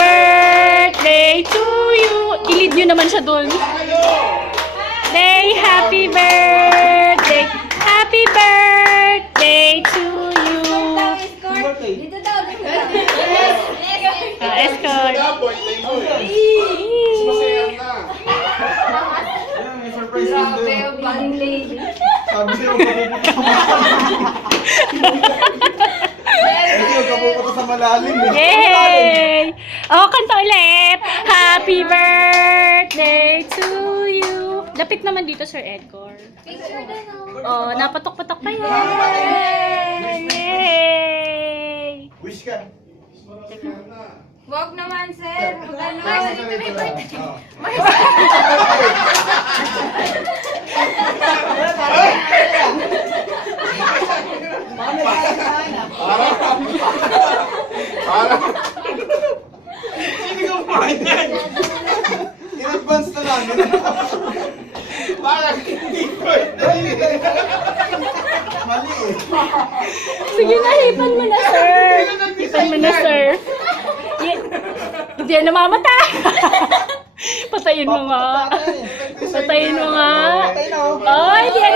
birthday to you. I-lead nyo naman siya doon. Happy birthday. Happy birthday to you. Dito daw. Escort. May surprise din doon. Bang lady. Sabi sa'yo, magkapupunta sa malalim eh. Yay! Oh, kanta ulit. Happy birthday to you. Lapit naman dito, Sir Edgar. Picture din Oh, napatok-patok pa yan. Yay! Wish ka. Wag naman, sir. Ano? Hindi ko kumain yan. In advance na lang. Parang hindi ko. Mali eh. Sige na, hipan mo na, sir. Hipan mo na, sir. Hindi yan namamatay. Patayin mo nga. Patayin mo nga. Oh, hindi yan